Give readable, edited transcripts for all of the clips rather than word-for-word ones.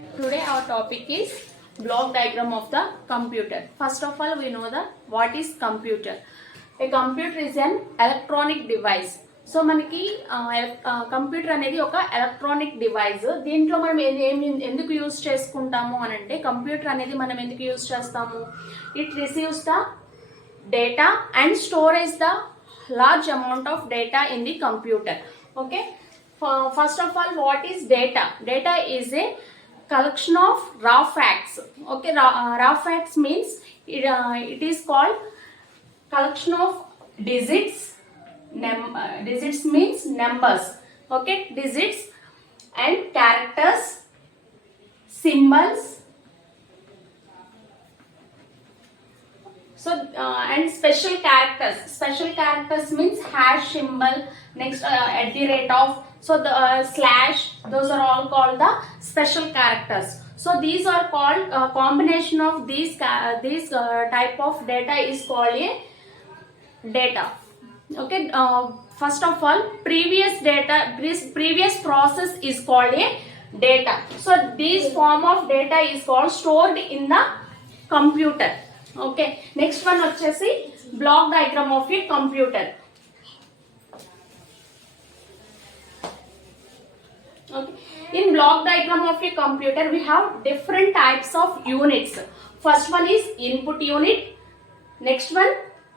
Today our topic is block diagram of the computer. First of all, we know what is computer. A computer is an electronic device. So మనకి computer అనేది ఒక electronic device. దీంట్లో మనం ఎందుకు use చేసుకుంటాము అని అంటే, computer అనేది మనం ఎందుకు యూజ్ చేస్తాము, it receives the data and storage the large amount of data in the computer. Okay, first of all what is data? Data is a collection of raw facts. Okay, raw facts means it is called collection of digits. Digits means numbers. Okay, digits and characters, symbols. So and special characters. Special characters means hash symbol, next at the rate of, so the slash, those are all called the special characters. So these are called combination of these type of data is called a data. Okay, first of all, previous process is called a data. So this form of data is called stored in the computer. Okay, next one వచ్చేసి block diagram of a computer. Okay, in block diagram of a computer we have different types of units. First one is input unit, next one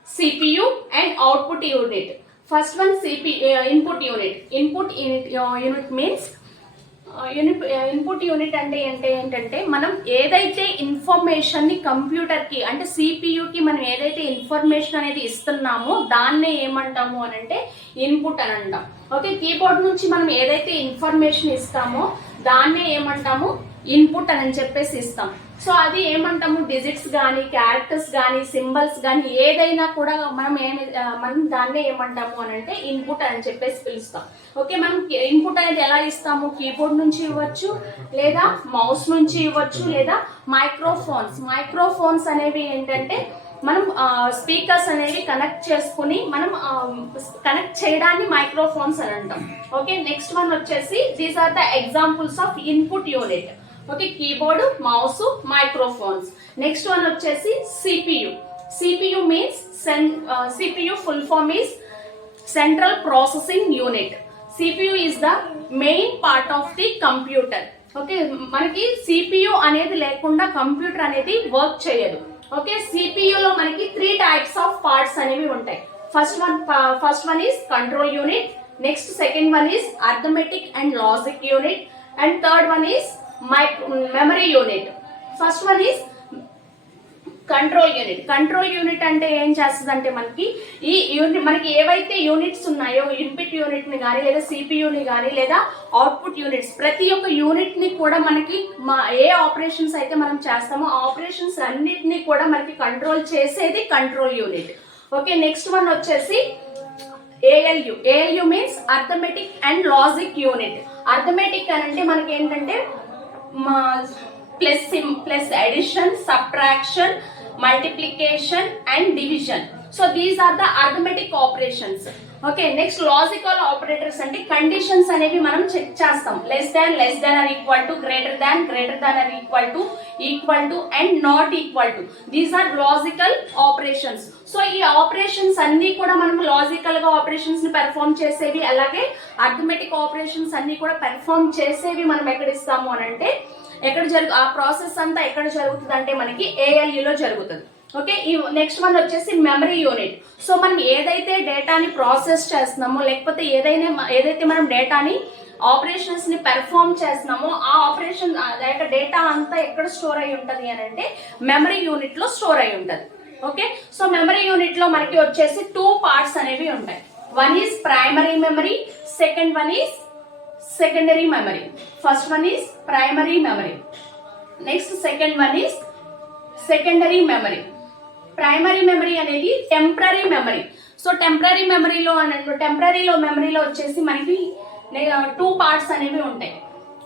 CPU and output unit. First one input unit. Input unit means input unit అంటే ఏంటంటే, మనం ఏదైతే ఇన్ఫర్మేషన్ని కంప్యూటర్కి అంటే సిపియుకి మనం ఏదైతే information అనేది ఇస్తున్నామో దాన్నే ఏమంటాము అని అంటే ఇన్పుట్ అని అంటాం. ఓకే, కీబోర్డ్ నుంచి మనం ఏదైతే ఇన్ఫర్మేషన్ ఇస్తామో దాన్నే ఏమంటాము ఇన్పుట్ అని చెప్పేసి ఇస్తాం. సో అది ఏమంటాము, డిజిట్స్ కానీ క్యారెక్టర్స్ కానీ సింబల్స్ కానీ ఏదైనా కూడా మనం దాన్నే ఏమంటాము అని అంటే ఇన్పుట్ అని చెప్పేసి పిలుస్తాం. ఓకే, మనం ఇన్పుట్ అనేది ఎలా ఇస్తాము, కీబోర్డ్ నుంచి ఇవ్వచ్చు, లేదా మౌస్ నుంచి ఇవ్వచ్చు, లేదా మైక్రోఫోన్స్ అనేవి ఏంటంటే మనం స్పీకర్స్ అనేవి కనెక్ట్ చేసుకుని మనం కనెక్ట్ చేయడాన్ని మైక్రోఫోన్స్ అని అంటాం. ఓకే, నెక్స్ట్ వన్ వచ్చేసి these are the examples of input unit. Okay, keyboard, mouse, microphones. Next one వచ్చేసి CPU means CPU full form is central processing unit. CPU is the main part of the computer. Okay, మనకి CPU అనేది లేకుండా computer అనేది work చేయదు. Okay, సిపియులో మనకి 3 types of parts అనేవి ఉంటాయి. First one is control unit, next second one is arithmetic and logic unit, and third one is memory unit. First one is control unit. Control unit అంటే ఏం చేస్తుంది అంటే, మనకి ఏవైతే యూనిట్స్ ఉన్నాయో, ఇన్పుట్ యూనిట్ ని కానీ, లేదా సిపియుని కానీ, లేదా అవుట్పుట్ యూనిట్స్, ప్రతి ఒక్క యూనిట్ ని కూడా మనకి ఏ ఆపరేషన్స్ అయితే మనం చేస్తామో ఆ ఆపరేషన్స్ అన్నిటినీ కూడా మనకి కంట్రోల్ చేసేది control unit. Okay, next one వచ్చేసి ALU means arithmetic and logic unit. Arithmetic అని అంటే మనకి ఏంటంటే plus addition, subtraction, multiplication and division. So these are the arithmetic operations. Okay, next logical operators అంటే కండిషన్స్ అనేవి మనం చెక్ చేస్తాం. Less than or equal to, greater than or equal to and not equal to. These are logical operations. So ఈ operations అన్ని కూడా మనం logical గా operations ని పెర్ఫార్మ్ చేసేవి, అలాగే అర్థమెటిక్ ఆపరేషన్స్ అన్ని కూడా పెర్ఫార్మ్ చేసేవి మనం ఎక్కడ ఇస్తాము అని అంటే, ఆ ప్రాసెస్ అంతా ఎక్కడ జరుగుతుంది అంటే మనకి ఏఎల్యులో జరుగుతుంది. ఓకే, ఈ నెక్స్ట్ వన్ వచ్చేసి మెమరీ యూనిట్. సో మనం ఏదైతే డేటాని ప్రాసెస్ చేస్తున్నామో, లేకపోతే ఏదైతే మనం డేటాని ఆపరేషన్స్ ని పెర్ఫార్మ్ చేస్తున్నామో ఆ ఆపరేషన్ డేటా అంతా ఎక్కడ స్టోర్ అయి ఉంటది అని అంటే మెమరీ యూనిట్ లో స్టోర్ అయి ఉంటది. ఓకే, సో మెమరీ యూనిట్ లో మనకి వచ్చేసి 2 parts అనేవి ఉంటాయి. One is primary memory, second one is secondary memory. First one is primary memory, next second one is secondary memory. Primary memory అనేది టెంపరరీ మెమరీ. సో టెంపరరీ మెమరీలో మెమరీలో వచ్చేసి మనకి 2 parts అనేవి ఉంటాయి.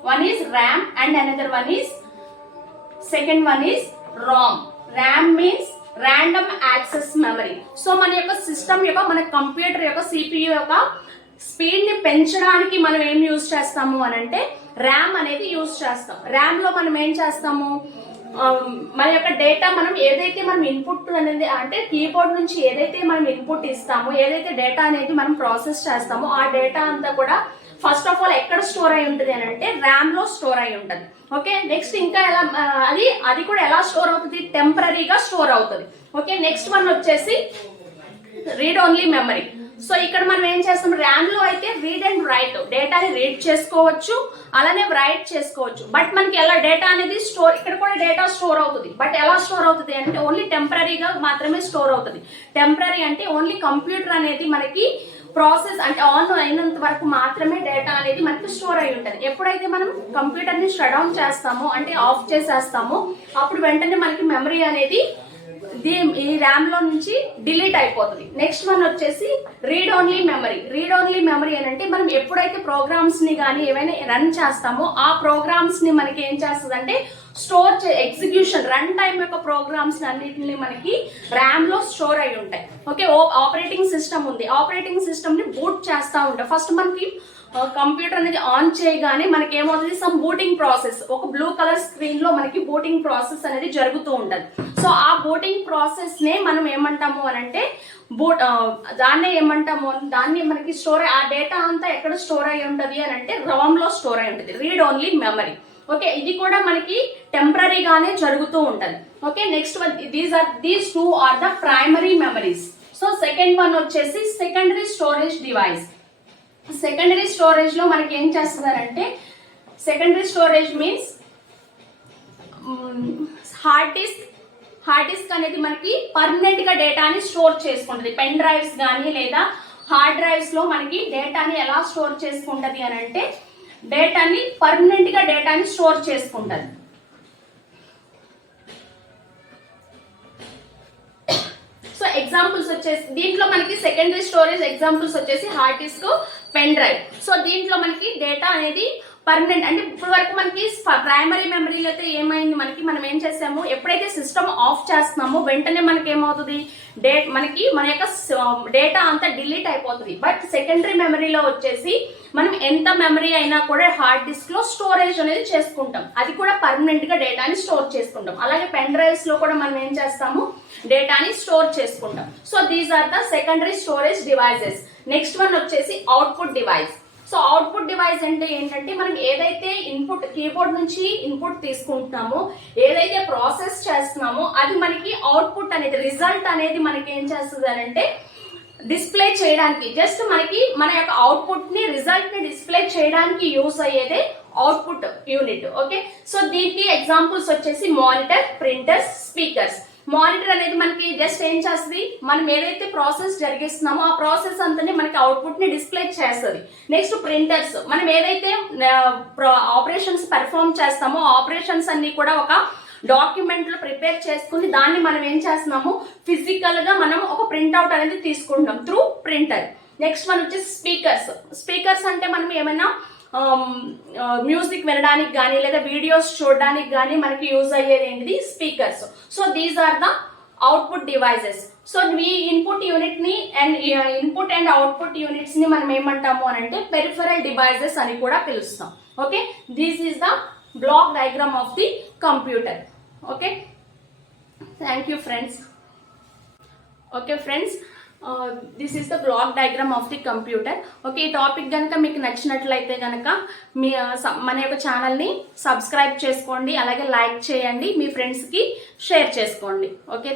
One is RAM and another one is second one is Ram. RAM means random access memory. So మన యొక్క system యొక్క, మన కంప్యూటర్ యొక్క సిపియు యొక్క స్పీడ్ ని పెంచడానికి మనం ఏం యూజ్ చేస్తాము అని అంటే ర్యామ్ అనేది యూజ్ చేస్తాం. ర్యామ్ లో మనం ఏం చేస్తాము, మన యొక్క డేటా మనం ఏదైతే మనం ఇన్పుట్ అనేది అంటే కీబోర్డ్ నుంచి ఏదైతే మనం ఇన్పుట్ ఇస్తామో, ఏదైతే డేటా అనేది మనం ప్రాసెస్ చేస్తామో ఆ డేటా అంతా కూడా ఫస్ట్ ఆఫ్ ఆల్ ఎక్కడ స్టోర్ అయి ఉంటుంది అని అంటే ర్యామ్ లో స్టోర్ అయి ఉంటుంది. ఓకే, నెక్స్ట్ ఇంకా ఎలా అది కూడా ఎలా స్టోర్ అవుతుంది, టెంపరీగా స్టోర్ అవుతుంది. ఓకే, నెక్స్ట్ వన్ వచ్చేసి రీడ్ ఓన్లీ మెమరీ. సో ఇక్కడ మనం ఏం చేస్తాం, ర్యామ్ లో అయితే రీడ్ అండ్ రైట్, డేటాని రీడ్ చేసుకోవచ్చు అలానే రైట్ చేసుకోవచ్చు. బట్ మనకి ఎలా డేటా అనేది స్టోర్, ఇక్కడ కూడా డేటా స్టోర్ అవుతుంది. బట్ ఎలా స్టోర్ అవుతుంది అంటే ఓన్లీ టెంపరీగా మాత్రమే స్టోర్ అవుతుంది. టెంపరీ అంటే ఓన్లీ కంప్యూటర్ అనేది మనకి ప్రాసెస్ అంటే ఆన్ అయినంత వరకు మాత్రమే డేటా అనేది మనకి స్టోర్ అయి ఉంటుంది. ఎప్పుడైతే మనం కంప్యూటర్ ని షట్ డౌన్ చేస్తామో అంటే ఆఫ్ చేసేస్తామో అప్పుడు వెంటనే మనకి మెమరీ అనేది ఈ ర్యామ్ లో నుంచి డిలీట్ అయిపోతుంది. నెక్స్ట్ వన్ వచ్చేసి read only memory. Read only memory అని అంటే మనం ఎప్పుడైతే ప్రోగ్రామ్స్ ని కానీ ఏవైనా రన్ చేస్తామో ఆ ప్రోగ్రామ్స్ ని మనకి ఏం చేస్తుంది అంటే స్టోర్ ఎగ్జిక్యూషన్ రన్ టైం యొక్క ప్రోగ్రామ్స్ అన్నిటిని మనకి ర్యామ్ లో స్టోర్ అయి ఉంటాయి. ఓకే, ఆపరేటింగ్ సిస్టమ్ ఉంది, ఆపరేటింగ్ సిస్టమ్ ని బూట్ చేస్తూ ఉంటాం. ఫస్ట్ మనకి కంప్యూటర్ అనేది ఆన్ చేయగానే మనకి ఏమవుతుంది, సమ్ బూటింగ్ ప్రాసెస్, ఒక బ్లూ కలర్ స్క్రీన్ లో మనకి బూటింగ్ ప్రాసెస్ అనేది జరుగుతూ ఉంటుంది. సో ఆ బూటింగ్ ప్రాసెస్ నే మనం ఏమంటాము అని అంటే దాన్నే ఏమంటాము, దాన్ని మనకి స్టోర్ ఆ డేటా అంతా ఎక్కడ స్టోర్ అయి ఉంటది అని అంటే ROM లో స్టోర్ అయి ఉంటుంది, రీడ్ ఓన్లీ మెమరీ. ఓకే, ఇది కూడా మనకి టెంపరీగానే జరుగుతూ ఉంటది. Okay, next one these two are the primary memories. So second one వచ్చేసి secondary storage device. Secondary storage లో మనకి ఏం చేస్తున్నారంటే, secondary storage means hard disk అనేది మనకి పర్మనెంట్ గా డేటాని స్టోర్ చేసుకుంటది. పెన్ డ్రైవ్స్ కానీ లేదా హార్డ్ డ్రైవ్స్ లో మనకి డేటాని ఎలా స్టోర్ చేసుకుంటది అని అంటే డేటాని పర్మనెంట్ గా డేటాని స్టోర్ చేసుకుంటది. సో ఎగ్జాంపుల్స్ వచ్చేసి దీంట్లో మనకి సెకండరీ స్టోరేజ్ ఎగ్జాంపుల్స్ వచ్చేసి hard disk, pen drive. So దీంట్లో మనకి డేటా అనేది పర్మనెంట్ అంటే ఇప్పుడు వరకు మనకి ప్రైమరీ మెమరీలో అయితే ఏమైంది, మనం ఏం చేసాము, ఎప్పుడైతే సిస్టమ్ ఆఫ్ చేస్తున్నామో వెంటనే మనకి ఏమవుతుంది, మనకి మన యొక్క డేటా అంతా డిలీట్ అయిపోతుంది. బట్ సెకండరీ మెమరీలో వచ్చేసి మనం ఎంత మెమరీ అయినా కూడా హార్డ్ డిస్క్ లో స్టోరేజ్ అనేది చేసుకుంటాం, అది కూడా పర్మనెంట్ గా డేటాని స్టోర్ చేసుకుంటాం. అలాగే పెన్ డ్రైవ్స్ లో కూడా మనం ఏం చేస్తాము, డేటాని స్టోర్ చేసుకుంటాం. So these are the secondary storage devices. Next one వచ్చేసి output device. So output device అంటే ఏంటంటే మనం ఏదైతే ఇన్పుట్ కీబోర్డ్ నుంచి ఇన్పుట్ తీసుకుంటున్నామో, ఏదైతే ప్రాసెస్ చేస్తున్నామో అది మనకి అవుట్పుట్ అనేది రిజల్ట్ అనేది మనకి ఏం చేస్తుంది అంటే డిస్ప్లే చేయడానికి, జస్ట్ మనకి మన యొక్క అవుట్పుట్ ని రిజల్ట్ ని డిస్ప్లే చేయడానికి యూస్ అయ్యేదే అవుట్పుట్ యూనిట్. ఓకే, సో దీనికి ఎగ్జాంపుల్స్ వచ్చేసి మానిటర్, ప్రింటర్స్, స్పీకర్స్. మానిటర్ అనేది మనకి జస్ట్ ఏం చేస్తుంది, మనం ఏదైతే ప్రాసెస్ జరిగిస్తున్నామో ఆ ప్రాసెస్ అంతనే మనకి అవుట్పుట్ ని డిస్ప్లే చేస్తుంది. నెక్స్ట్ ప్రింటర్స్, మనం ఏదైతే ఆపరేషన్స్ పెర్ఫార్మ్ చేస్తామో ఆపరేషన్స్ అన్ని కూడా ఒక డాక్యుమెంట్ లో ప్రిపేర్ చేసుకుని దాన్ని మనం ఏం చేస్తున్నాము, ఫిజికల్ గా మనం ఒక ప్రింట్అవుట్ అనేది తీసుకుంటాం త్రూ ప్రింటర్. నెక్స్ట్ వన్ వచ్చేసి స్పీకర్స్. స్పీకర్స్ అంటే మనం ఏమైనా మ్యూజిక్ వినడానికి కానీ లేదా వీడియోస్ చూడడానికి కానీ మనకి యూజ్ అయ్యేది ఏంటిది, speakers. So these are the output devices. So ఈ ఇన్పుట్ యూనిట్ ని and input and output units ని మనం ఏమంటాము అని అంటే పెరిఫెరల్ డివైసెస్ అని కూడా పిలుస్తాం. Okay, this is the block diagram of the computer. Okay, thank you friends. Okay friends, this is the block diagram of the computer. Okay, ఈ topic కనుక మీకు నచ్చినట్లయితే కనుక మన యొక్క ఛానల్ని సబ్స్క్రైబ్ చేసుకోండి, అలాగే లైక్ చేయండి, మీ ఫ్రెండ్స్కి షేర్ చేసుకోండి. ఓకే.